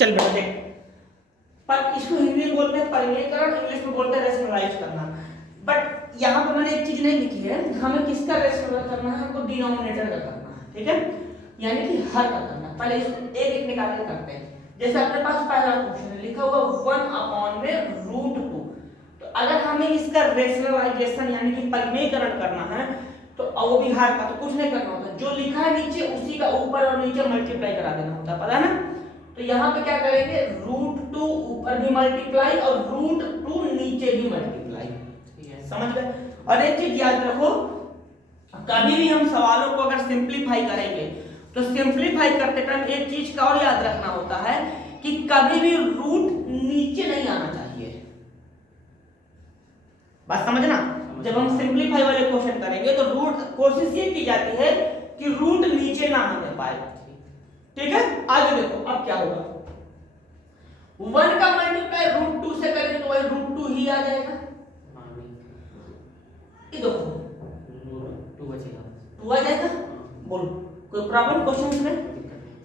चल बेटा देख, पर इसको हिंदी में बोलते हैं परिमेयकरण, इंग्लिश में बोलते हैं रेशनलाइज करना। बट यहाँ पे मैंने एक चीज नहीं लिखी है, हमें किसका रेशनलाइज करना है, हमको डिनोमिनेटर का करना है, ठीक है, यानी कि हर का करना। पहले इसको एक एक निकाल के करते हैं। जैसे अपने पास पहला क्वेश्चन है, लिखा हुआ 1/√2। तो अगर हमें इसका रेशनलाइजेशन यानी कि परिमेयकरण करना है तो वो भी हर का, तो कुछ नहीं करना होता, जो लिखा है नीचे उसी का ऊपर और नीचे मल्टीप्लाई करा देना होता है, पता है ना। तो यहाँ पे क्या करेंगे, √2 ऊपर भी मल्टीप्लाई और √2 नीचे भी मल्टीप्लाई, समझ गए। और एक चीज याद रखो, कभी भी हम सवालों को अगर सिंपलीफाई करेंगे तो सिंपलीफाई करते टाइम एक चीज का और याद रखना होता है कि कभी भी रूट नीचे नहीं आना चाहिए, बात समझना। जब हम सिंपलीफाई वाले क्वेश्चन करेंगे तो रूट कोशिश ये की जाती है कि रूट नीचे ना आने पाए, ठीक है। आगे देखो अब क्या होगा, 1 का मल्टीप्लाई √2 से करेंगे तो वही √2 ही आ जाएगा। ये देखो √2 आ जाएगा। बोलो कोई प्रॉब्लम क्वेश्चन में?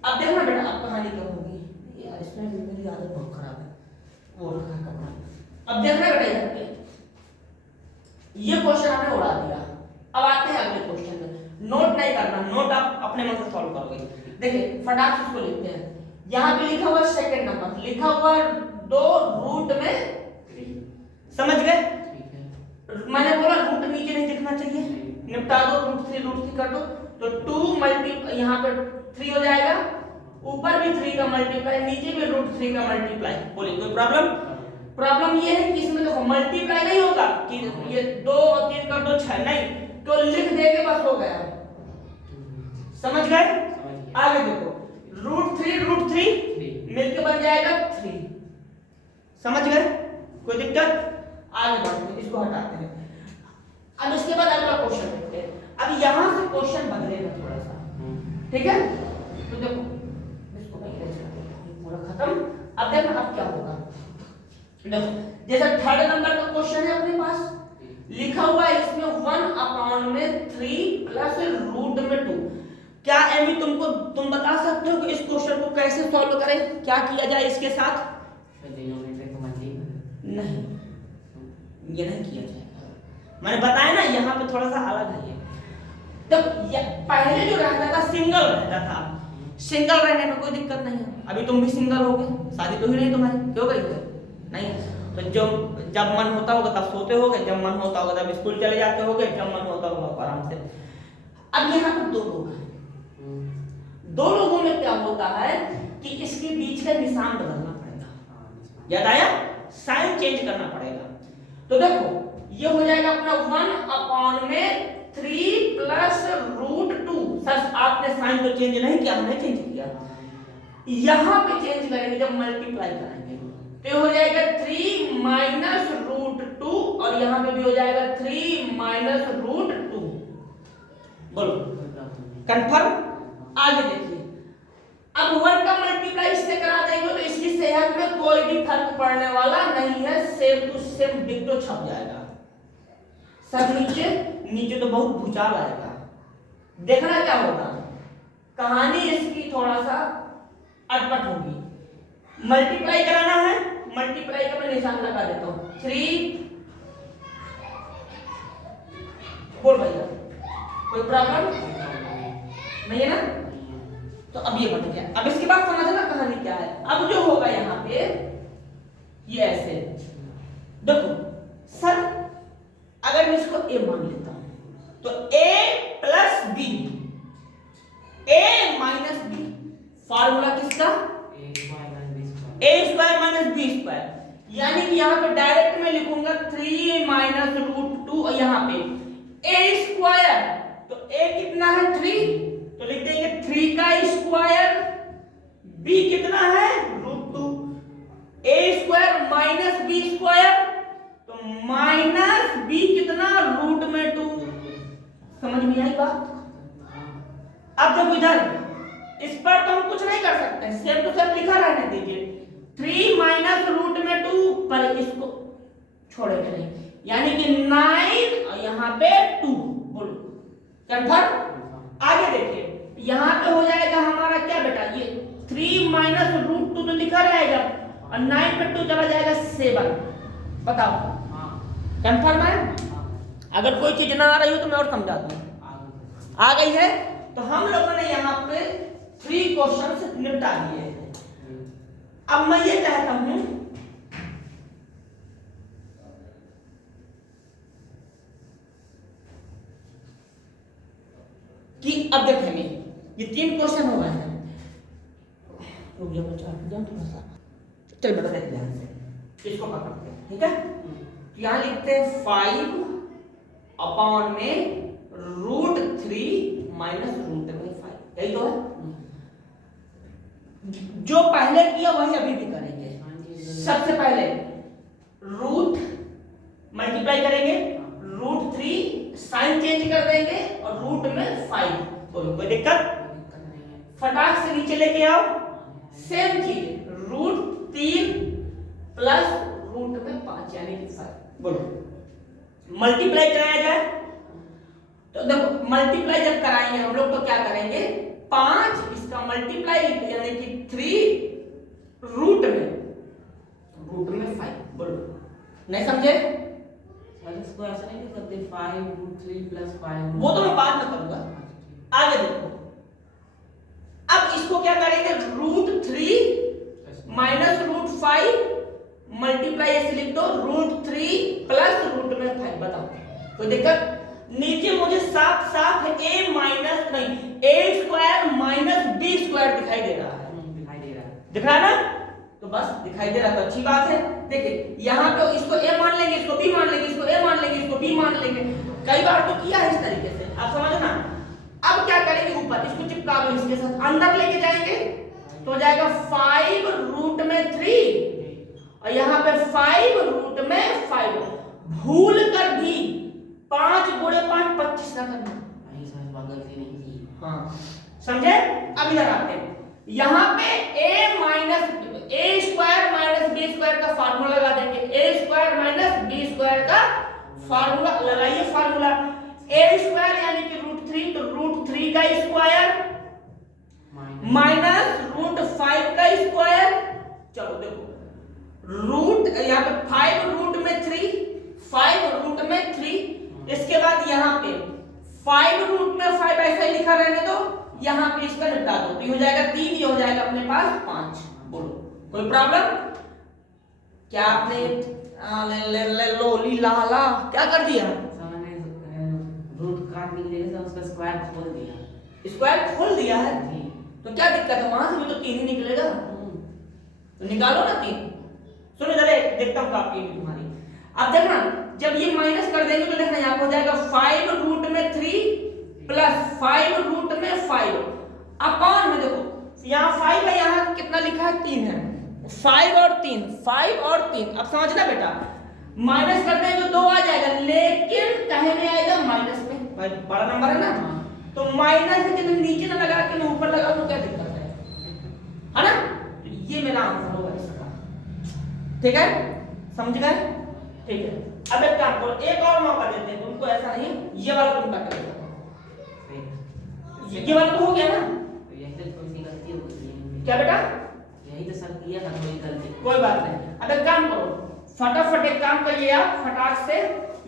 अब देखना बेटा अब कहानी क्या होगी, यार इसमें मेरी आदत बहुत खराब है, वो रखा करना। अब देखना बेटा इधर पे, ये क्वेश्चन हमने उड़ा दिया। अब आते हैं अगले क्वेश्चन में, नोट नहीं करना, नोट आप अपने मन से सॉल्व करोगे। देखिए फटाक से इसको लिखते हैं। यहाँ पे लिखा हुआ सेकंड नंबर, लिखा हुआ 2 रूट में 3, समझ गए। मैंने बोला रूट नीचे नहीं दिखना चाहिए, निपटा दो, √3 कर दो, तो 2 मल्टी यहाँ पे 3 हो जाएगा, ऊपर भी 3 का मल्टीप्लाई, नीचे भी √3 का मल्टीप्लाई। बोलिए कोई प्रॉब्लम? प्रॉब्लम ये है कि इसमें देखो मल्टीप्लाई नहीं होगा कि ये 2 और 3 कर दो 6, नहीं, तो लिख देंगे बस हो गया, समझ गए। आगे देखो √3 मिलके बन जाएगा 3, समझ गए, कोई दिक्कत? आगे बढ़ते हैं, इसको हटाते हैं। अब इसके बाद अगला क्वेश्चन देखते हैं। अब यहां से क्वेश्चन बदलेगा थोड़ा सा, ठीक है। तो देखो इसको पूरा खत्म। अब देखना अब क्या होगा, देखो जैसे थर्ड नंबर का क्वेश्चन है अपने पास, लिखा हुआ है इसमें 1/3 प्लस √2। क्या एमी तुम बता सकते हो कि इस क्वेश्चन को कैसे सॉल्व करें, क्या किया जाए इसके साथ? नहीं, ये नहीं किया जाएगा, मैंने बताया ना यहाँ पे थोड़ा सा अलग है ये। तो पहले जो रहता था सिंगल रहता था, सिंगल रहने में कोई दिक्कत नहीं है। अभी तुम भी सिंगल हो गए, शादी तो ही नहीं तुम्हारी, क्यों गई है? नहीं, तो जब मन होता होगा तब सोते होगे, जब मन होता होगा तब स्कूल चले जाते होगे, जब मन होता होगा आराम से। अब यहाँ पर 2 लोग हैं, 2 लोगों में क्या होता है कि इसके बीच का निशान बदलना पड़ेगा, याद आया, साइन चेंज करना पड़ेगा। तो देखो ये हो जाएगा अपना 1/3 प्लस √2। सर आपने साइन तो चेंज नहीं किया, हमने चेंज किया, यहां पे चेंज करेंगे जब मल्टीप्लाई करेंगे, तो हो जाएगा 3 माइनस √2 और यहां पे भी हो जाएगा 3 माइनस √2। बोलो कंफर्म? आगे देखिए, अब 1 का मल्टीप्लाई इससे करा देंगे तो इसकी सेहत में कोई भी फर्क पड़ने वाला नहीं है, सेम टू सेम डिक्टो छप जाएगा। सब नीचे तो बहुत भूचाल आएगा। देखना क्या होगा, कहानी इसकी थोड़ा सा अटपट होगी। मल्टीप्लाई कराना है, मल्टीप्लाई का मैं निशान लगा देता हूं, 3। बोल भैया कोई प्रॉब्लम नहीं है ना? तो अब ये बन गया। अब इसके बाद समझना कहानी क्या है। अब जो होगा यहाँ पे ये ऐसे, देखो सर अगर मैं इसको a मान लेता हूं तो a plus b, a minus b, formula किसका? a² माइनस b², यानी कि यहाँ पे डायरेक्ट में लिखूंगा 3 माइनस √2 और यहाँ पे a², तो a कितना है 3, तो लिख देंगे 3 का स्क्वायर, b कितना है √2, a² माइनस b², तो माइनस b कितना √2। समझ में आई बात? अब जब इधर इस पर तो हम कुछ नहीं कर सकते, सेम टू सेम लिखा रहने दीजिए, 3 माइनस √2 पर इसको छोड़ेंगे नहीं, यानी कि 9 और यहाँ पे 2। बोलो कंफर्म? आगे देखिए यहाँ पे हो जाएगा हमारा क्या बेटा, ये 3 माइनस रूट 2 तो लिखा रहेगा और 9 पे 2 चला जाएगा 7। बताओ कंफर्म है? अगर कोई चीज ना आ रही हो तो मैं और समझा दूं। आ गई है? तो हम लोगों ने यहाँ पे 3 क्वेश्चंस निपटा दिए हैं। अब मैं ये कहता हूं कि अब देखेंगे ये 3 क्वेश्चन हो गए हैं। रुक जाओ बच्चा, थोड़ा सा चल बेटा देख ध्यान से, इसको पकड़ते हैं, ठीक है? यहाँ लिखते हैं 5 अपॉन में रूट 3 माइनस रूट में 5, यही तो है। जो पहले किया वही अभी भी करेंगे। सबसे पहले रूट मल्टीप्लाई करेंगे, रूट 3 साइन चेंज कर देंगे और रूट में 5। बोलो कोई दिक्कत? फटाक से नीचे लेके आओ। सेम चीज रूट 3 प्लस रूट में 5 यानी कि 5। बोलो मल्टीप्लाई कराया जाए तो देखो मल्टीप्लाई जब कराएंगे हम लोग तो क्या करेंगे, 5 इसका मल्टीप्लाई यानी कि 3 रूट में 5। बोलो नहीं समझे? इसको ऐसा नहीं लिख सकते 5 रूट 3 प्लस 5। वो तो मैं बाद में करूंगा। आगे देखो, अब इसको क्या करेंगे, रूट 3 माइनस रूट 5 मल्टीप्लाई ऐसे लिख दो, रूट 3 प्लस रूट में 5। बताओ कोई दिक्कत? नीचे मुझे साफ साफ a माइनस नहीं a square minus b square दिखाई दे रहा है। दिख रहा है ना? तो बस दिखाई दे रहा तो अच्छी बात है। देखिए यहाँ पे इसको a मान लेंगे, इसको b मान लेंगे, इसको a मान लेंगे, इसको b मान लेंगे। कई बार तो किया है इस तरीके से, आप समझ ना? अब क्या करेंगे, ऊपर इसको चिपका दो, इसके साथ अंदर लेके जाएंगे तो हो जाएगा 5 रूट में 3 और यहाँ पे 5 रूट में 5। भूल कर भी 5 गुणे 5 25 ना करना। हाँ समझे? अब इधर आते हैं, यहाँ पे a minus a square minus b square का फार्मूला लगा देंगे। a square minus b square का फार्मूला लगाइए। फार्मूला a स्क्वायर यानी कि रूट 3, तो रूट 3 का स्क्वायर माइनस रूट 5 का स्क्वायर। चलो देखो रूट यहाँ पे 5 रूट में 3, 5 रूट में 3, इसके बाद यहाँ पे 5 रूट में 5 ऐसा ही लिखा रहने दो, यहाँ पे इसका निपटा दो, तो ये हो जाएगा 3, ये हो जाएगा अपने पास 5। बोलो कोई प्रॉब्लम? क्या आपने ले लो लीला क्या कर दिया? रूट काटने की जगह से उसका स्क्वायर खोल दिया। स्क्वायर खोल दिया है तो क्या दिक्कत है? वहां से भी तो 3 ही निकलेगा, तो निकालो ना 3। सुनो जरा देखता हूँ आपकी तुम्हारी। अब देखना जब ये माइनस कर देंगे तो देखना यहाँ हो जाएगा 5 रूट में 3 प्लस 5 रूट में 5 अपॉन में देखो यहाँ 5 है, यहाँ कितना लिखा है 3 है, 5 और 3, 5 और 3। अब समझना बेटा, माइनस कर देंगे तो 2 आ जाएगा, लेकिन कहे में आएगा माइनस में, भाई बड़ा नंबर है ना, तो माइनस है जब नीचे ना लगा के मैं ऊपर लगा तो क्या दिक्कत है ना? तो ये मेरा आंसर होगा इसका, ठीक है? समझ गए? ठीक है। अब एक काम करो, एक और मौका देते हैं तुमको, ऐसा नहीं ये वाला तुम काट लेना, ये वाला तो हो गया ना? तो यही तो थोड़ी सी गलती हो गई है। क्या बेटा? यही तो सर किया था कोई गलती। कोई बात नहीं। अब एक काम करो, फटाफट एक काम करिए आप, फटाक से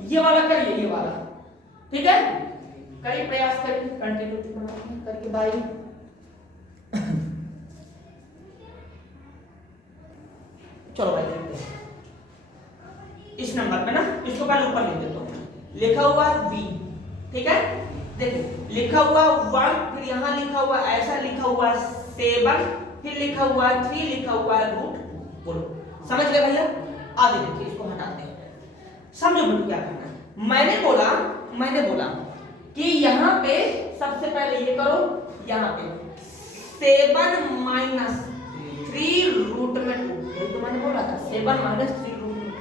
ये वाला करिए, ये वाला, ठीक है? करिए, प्रयास करिए, कंटिन्यूटी बनाइए करके भाई। चलो भाई देखते हैं इस नंबर पे ना, इसको पहले ऊपर लिख देता हूं, लिखा हुआ v, ठीक है? देखिए लिखा हुआ 1, फिर यहाँ लिखा हुआ ऐसा लिखा हुआ 7, फिर लिखा हुआ 3, लिखा हुआ रूट। बोलो समझ गए भैया? आगे देखिए, इसको हटाते हैं, समझो बिल्कुल क्या करना है। मैंने बोला कि यहाँ पे सबसे पहले ये करो, यहाँ पे 7 माइनस 3 रूट में 2, यही तो मैंने बोला था, 7 माइनस 3 रूट में 2।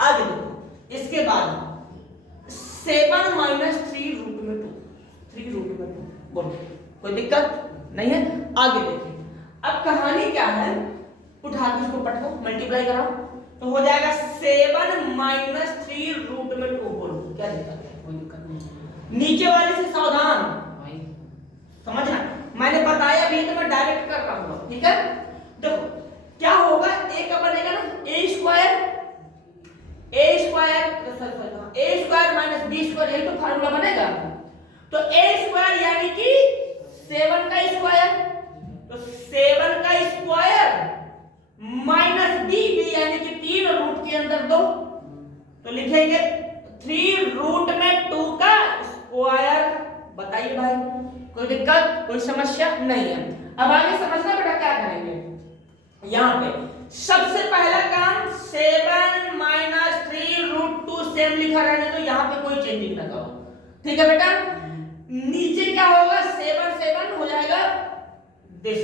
आगे देखो, इसके बाद 7 माइनस 3 रूट में 2, 3 रूट में 2। बोलो कोई दिक्कत नहीं है? आगे देखिए, अब कहानी क्या है, उठा के इसको पटको, मल्टीप्लाई कराओ, तो हो जाएगा 7 माइनस 3 रूट में 2। बोलो क्या दिक्कत है? कोई दिक्कत नहीं। नीचे वाले से सावधान, भाई समझना, मैंने बताया भी तो मैं डायरेक्ट कर रहा हूँ, ठीक है। देखो क्या होगा, ए का बनेगा ना ए स्क्वायर माइनस बी स्क्वायर, यही तो फार्मूला बनेगा। तो ए स्क्वायर यानी कि 7 का स्क्वायर, तो 7 का स्क्वायर माइनस बी यानी कि 3 रूट के अंदर 2, तो लिखेंगे 3 रूट में 2 का स्क्वायर। बताइए भाई कोई दिक्कत, कोई समस्या नहीं है। अब आगे समझना बेटा क्या करेंगे, यहाँ पे सबसे पहला काम 7 माइनस 3 रूट 2 सेम लिखा रहने, तो यहाँ पे कोई चेंजिंग ना करो, ठीक है बेटा। नीचे क्या होगा, 7 7 हो जाएगा दिस,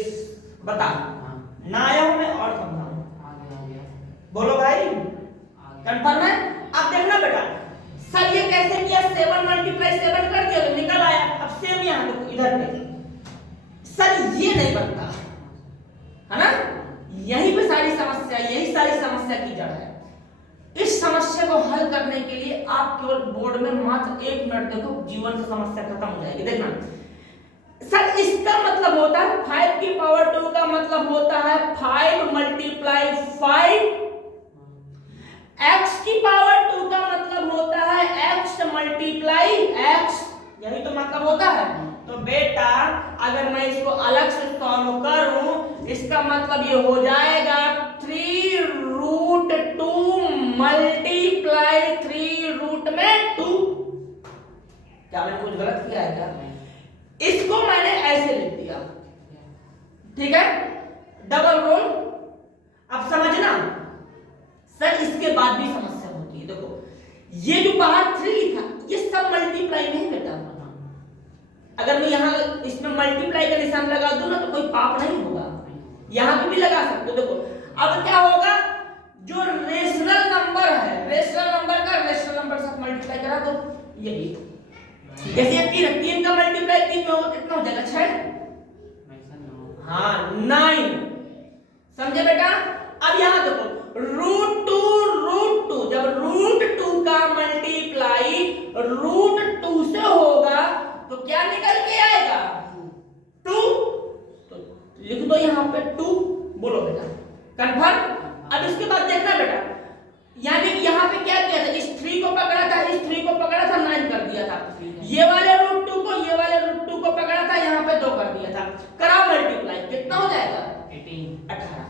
बता ना आया हूं मैं और समझाऊं, बोलो भाई कंफर्म है। अब देखना बेटा सर ये कैसे किया, 7 मल्टीप्लाई 7 कर दिया तो निकल आया। अब सेम यहाँ देखो इधर पे सर ये नहीं बनता है ना, यहीं पे सारी समस्या, यही सारी समस्या की जड़ है। इस समस्या को हल करने के लिए आप केवल बोर्ड में मात्र 1 मिनट देखो, जीवन से समस्या खत्म हो जाएगी। देखना सर इसका मतलब होता है 5 की पावर 2 का मतलब होता है 5 मल्टीप्लाई 5, x की पावर 2 का मतलब होता है x मल्टीप्लाई x, यही तो मतलब होता है। तो बेटा अगर मैं इसको अलग से सॉल्व करूं, इसका मतलब ये हो जाएगा 3 रूट 2 मल्टीप्लाई 3 रूट में 2। क्या मैंने कुछ गलत किया है क्या? इसको मैंने ऐसे लिख दिया, ठीक है, डबल रोल। अब समझना सर इसके बाद भी समस्या होती है। देखो ये जो बाहर 3 लिखा ये सब मल्टीप्लाई नहीं बेटा, अगर मैं यहाँ इसमें मल्टीप्लाई का निशान लगा दूं ना तो कोई पाप नहीं होगा, यहाँ पे भी लगा सकते हो। देखो अब क्या होगा, जो रेशनल नंबर है, रेशनल नंबर का रेशनल नंबर से मल्टीप्लाई करा दो, यही जैसे 3 का मल्टीप्लाई 3 में होगा कितना हो जाएगा 6, हाँ 9, समझे बेटा। अब यहाँ देखो रूट 2 जब रूट 2 का मल्टीप्लाई रूट 2 से होगा तो क्या निकल के आएगा 2, तो लिख दो यहाँ पे 2, बोलो बेटा कंफर्म। अब इसके बाद देखना बेटा, यानी यहाँ पे क्या किया था, इस 3 को पकड़ा था, इस 3 को पकड़ा था 9 कर दिया था, ये वाले रूट 2 को, ये वाले रूट 2 को पकड़ा था, यहाँ पे 2 कर दिया था, करा मल्टीप्लाई, कितना हो जाएगा 18।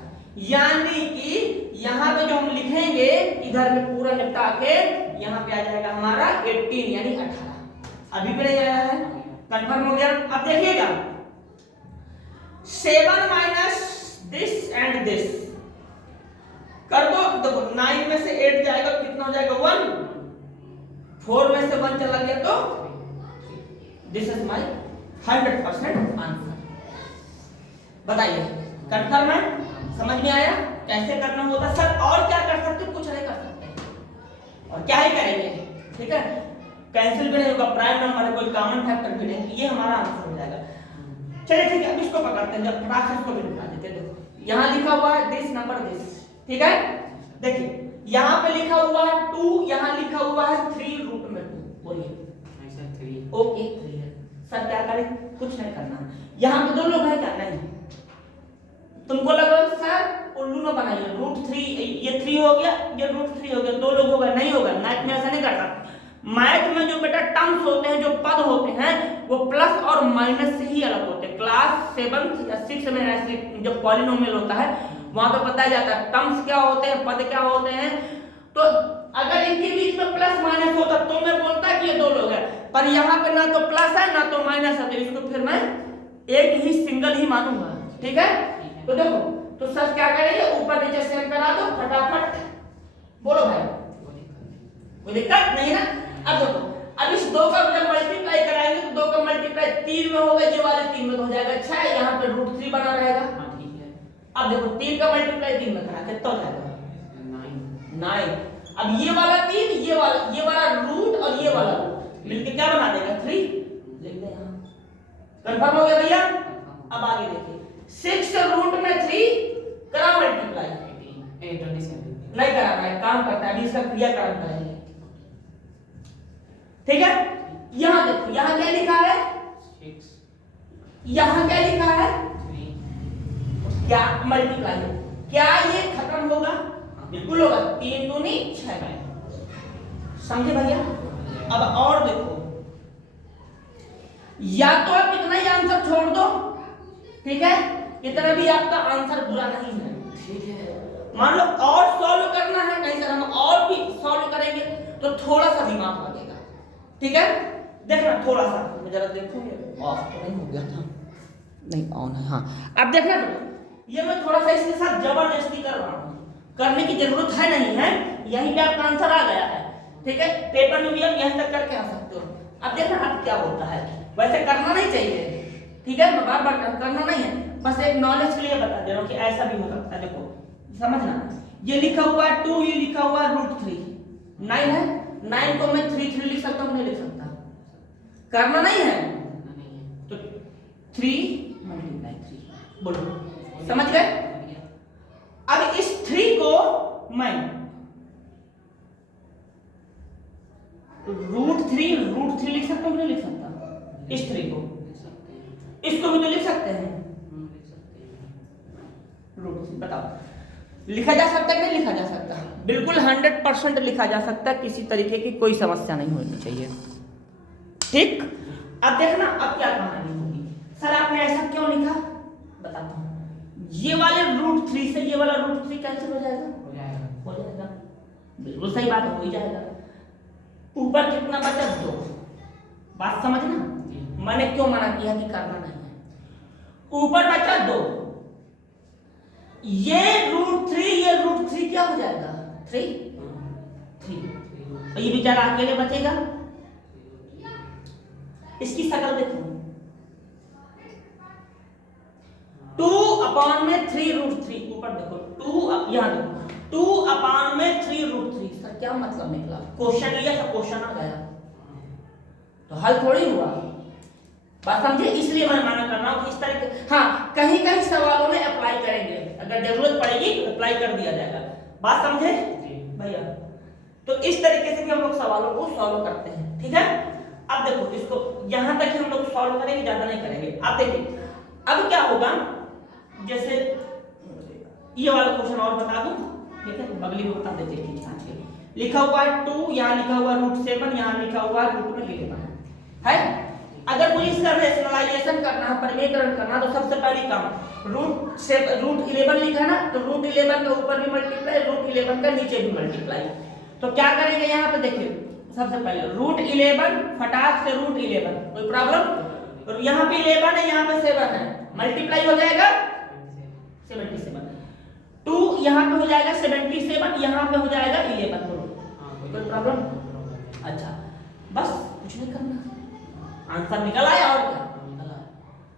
यानी कि यहाँ पे जो हम लिखेंगे इधर पे पूरा निपटा के यहाँ पे आ जाएगा हमारा 18 यानी 18। अभी भी नहीं आया है, कंफर्म हो गया। अब देखिएगा 7 माइनस दिस एंड दिस कर दो, देखो 9 में से 8 जाएगा कितना हो जाएगा 1, 4 में से 1 चला गया तो दिस इज माय 100% आंसर। बताइए कंफर्म है, समझ में आया कैसे करना होता सर? और क्या कर सकते, कुछ नहीं कर सकते, और क्या ही करेंगे, ठीक है, कैंसिल भी नहीं होगा, प्राइम नंबर है, कोई कॉमन फैक्टर भी नहीं, ये हमारा आंसर हो जाएगा। चलिए ठीक है, अब इसको पकड़ते हैं, जब फटाक से इसको भी निकाल देते हैं। देखो यहाँ लिखा हुआ है दिस नंबर दिस, ठीक है, देखिए यहाँ पे लिखा हुआ है 2, यहाँ लिखा हुआ है 3 रूट में 2, बोलिए ओके 3 है सर, क्या करें, कुछ नहीं करना, यहाँ पे 2 लोग हैं क्या, नहीं, तुमको लगा सर उल्लू ना बनाइए, रूट 3 ये 3 हो गया, ये रूट 3 हो गया, 2 लोग होगा, नहीं होगा, मैथ में ऐसा नहीं करता। मैथ में जो बेटा टर्म्स होते हैं, जो पद होते हैं, वो प्लस और माइनस से ही अलग होते हैं। क्लास 7 या 6 में ऐसे जब पॉलिनोमियल होता है वहां पे बताया जाता है टर्म्स क्या होते हैं, पद क्या होते हैं। तो अगर इनके बीच में प्लस माइनस होता तो मैं बोलता कि ये 2 लोग हैं, पर यहाँ पे ना तो प्लस है ना तो माइनस है, तो इसको फिर मैं एक ही सिंगल ही मानूंगा, ठीक है। तो देखो तो सर क्या करेंगे, ऊपर नीचे सेम करा दो फटाफट, बोलो भाई कोई दिक्कत नहीं ना। अब देखो अब इस 2 का जब मल्टीप्लाई कराएंगे तो 2 का मल्टीप्लाई 3 में होगा, ये वाले 3 में तो हो जाएगा 6, यहाँ पे रूट 3 बना रहेगा। अब देखो 3 का मल्टीप्लाई 3 में करा कितना हो जाएगा 9। अब ये वाला 3, ये वाला रूट और ये वाला रूट मिलके क्या बना देगा 3, लिख दे यहाँ, कंफर्म हो गया भैया। अब आगे देखिए 6 रूट में 3 करा मल्टीप्लाई 27 नहीं कराना है, काम करता है, अभी इसका क्रियाकरण करेंगे, ठीक है। यहाँ देखो यहाँ क्या लिखा है यहाँ क्या लिखा है? 3 क्या मल्टीप्लाई है, क्या ये खत्म होगा? बिल्कुल होगा, 3 दूनी 6। समझे भैया? अब और देखो, या तो आप इतना ही आंसर छोड़ दो, ठीक है, इतना भी आपका आंसर बुरा नहीं है, ठीक है। मान लो और सॉल्व करना है, नहीं सर हम और भी सॉल्व करेंगे तो थोड़ा सा दिमाग लगेगा, ठीक है। देखना थोड़ा सा, मैं जरा देखूंगी ऑफ तो नहीं हो गया था, नहीं ऑन है, हाँ। अब देखना ये मैं थोड़ा सा इसके साथ जबरदस्ती कर रहा हूँ, करने की जरूरत है नहीं है, यहीं पे आपका आंसर आ गया है, ठीक है। पेपर में भी आप यहीं तक करके आ सकते हो। अब देखना अब क्या होता है, वैसे करना नहीं चाहिए, ठीक है, मैं बार बार करना नहीं है, बस एक नॉलेज के लिए बता दे रहा हूँ कि ऐसा भी हो सकता है। देखो समझना, ये लिखा हुआ है 2, ये लिखा हुआ है √3, 9 है, 9 को मैं 3 लिख सकता हूँ, नहीं लिख सकता, करना नहीं है तो 3 × 3 बोलो, समझ गए। अब इस 3 को मैं √3 लिख सकता हूँ, नहीं लिख सकता, इस 3 को, इसको भी तो लिख सकते हैं, √3 बताओ लिखा जा सकता है कि नहीं लिखा जा सकता? बिल्कुल 100% लिखा जा सकता है, किसी तरीके की कोई समस्या नहीं होनी चाहिए, ठीक। अब देखना अब क्या कहानी होगी, सर आपने ऐसा क्यों लिखा, बताता हूँ। ये वाले √3 से ये वाला √3 कैंसिल हो जाएगा, हो जाएगा, बिल्कुल सही बात हो ही जाएगा। ऊपर कितना बचा 2, बात समझना, मैंने क्यों मना किया कि करना नहीं है। ऊपर बचा 2, ये √3 क्या हो जाएगा 3 और ये बेचारा अकेले बचेगा। इसकी शक्ल देखो, 2/3√3 ऊपर देखो, 2 यहाँ देखो 2/3√3, सर क्या मतलब निकला, क्वेश्चन लिया था, क्वेश्चन आ गया तो हल थोड़ी हुआ, बात समझे। इसलिए मैं माना कर रहा हूँ कि इस तरह के, हाँ कहीं कहीं सवालों में अप्लाई करेंगे, अगर जरूरत पड़ेगी तो अप्लाई कर दिया जाएगा, बात समझे भैया। तो इस तरीके से भी हम लोग सवालों को सॉल्व करते हैं, ठीक है। अब देखो इसको यहां तक ही हम लोग सॉल्व करेंगे, ज्यादा नहीं करेंगे। अब देखिए अब क्या होगा, जैसे ये वाला क्वेश्चन और बता दूं, ठीक है, बगली में बता देते हैं, ठीक है। लिखा हुआ है 2, यहाँ लिखा हुआ √7, यहाँ लिखा हुआ है √11 है। अगर मुझे इसका रेशनलाइजेशन करना है, परिमेयकरण करना, तो सबसे पहली काम √11 लिखा है ना, तो √11 का ऊपर भी मल्टीप्लाई, √11 का नीचे भी मल्टीप्लाई। तो क्या करेंगे यहाँ पे देखिए, सबसे पहले √11 फटाक से √11, कोई प्रॉब्लम, और यहाँ पे 11 है, यहाँ पे 7 है, मल्टीप्लाई हो जाएगा 77, 2 यहाँ पे हो जाएगा 77, यहाँ पे हो जाएगा 11, कोई प्रॉब्लम। अच्छा बस कुछ नहीं करना, आंसर निकल आया और क्या निकल आया।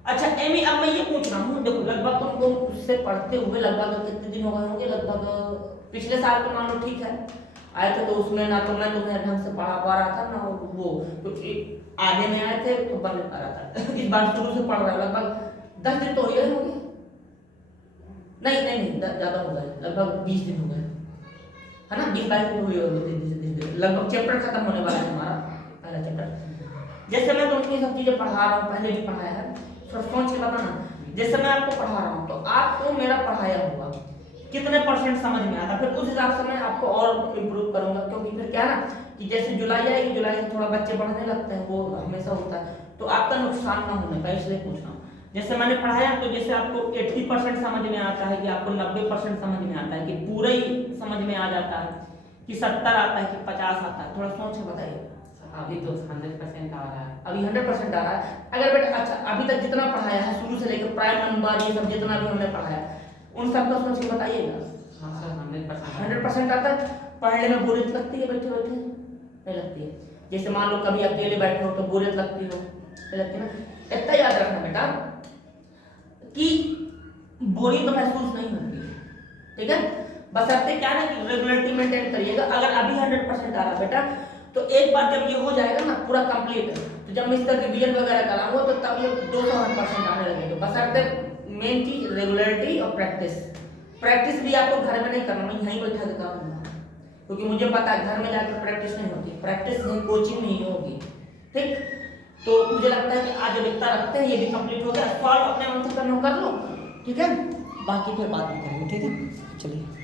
अच्छा एमी अब मैं ये पूछ रहा हूँ, देखो लगभग तुमको उससे पढ़ते हुए लगभग कितने दिन हो गए होंगे, लगभग पिछले साल तो मान लो ठीक है आए थे, तो उसमें ना तो मैं तुम्हें ढंग से पढ़ा पा रहा था, ना वो क्योंकि आगे में आए थे तो बन नहीं पा रहा था। इस बार शुरू से पढ़ रहा है, लगभग 10 दिन तो हो गए होंगे, नहीं ज्यादा हो गए, लगभग 20 दिन हो गए है ना, 20-22 दिन हुए होंगे, लगभग चैप्टर खत्म होने वाला है हमारा पहला चैप्टर। जैसे मैं तुमको ये सब चीजें पढ़ा रहा हूँ, पहले भी पढ़ाया है, थोड़ा सोच के बताना, जैसे मैं आपको पढ़ा रहा हूँ तो आपको मेरा पढ़ाया हुआ कितने % समझ में आता, फिर उस हिसाब से मैं आपको और इम्प्रूव करूंगा, क्योंकि फिर क्या ना कि जैसे जुलाई आएगी, जुलाई से थोड़ा बच्चे बढ़ने लगते हैं, वो हमेशा होता है, तो आपका नुकसान ना होने का, इसलिए पूछ रहा हूँ। जैसे मैंने पढ़ाया तो जैसे आपको 80% समझ में आता है, कि आपको 90% समझ में आता है, कि पूरा ही समझ में आ जाता है, कि 70 आता है, कि 50 आता है, थोड़ा सोच के बताइए। अभी तो 100% आ रहा है, अभी 100% आ रहा है। अगर बेटा अच्छा अभी तक जितना पढ़ाया है शुरू से लेकर प्राइम नंबर ये सब जितना भी हमने पढ़ाया उन सब का सोच के बताइएगा। हाँ सर 100% आता है। पढ़ने में बोरियत लगती है बैठे बैठे? नहीं लगती है। जैसे मान लो कभी अकेले बैठे हो तो बोरियत लगती हो, नहीं लगती ना। इतना याद रखना बेटा कि बोरियत तो महसूस नहीं होती, ठीक है। बशर्ते क्या है कि रेगुलरिटी मेंटेन करिएगा। अगर अभी 100% आ रहा बेटा तो एक बार जब ये हो जाएगा ना पूरा कंप्लीट, तो जब मैं इसका रिवीजन वगैरह कराऊंगा तो तब ये 200% आने लगेगा। बशर्ते मेन चीज रेगुलरिटी और प्रैक्टिस। प्रैक्टिस भी आपको घर में नहीं करना, मैं यहीं बैठा के करूंगा, क्योंकि मुझे पता है घर में जाकर प्रैक्टिस नहीं होती। प्रैक्टिस नहीं कोचिंग नहीं होगी, ठीक। तो मुझे लगता है कि आज जो इतना रखते हैं ये भी कंप्लीट हो गया। सॉल्व अपने मन से करना कर लो, ठीक है, बाकी फिर बाद में करेंगे, ठीक है, चलिए।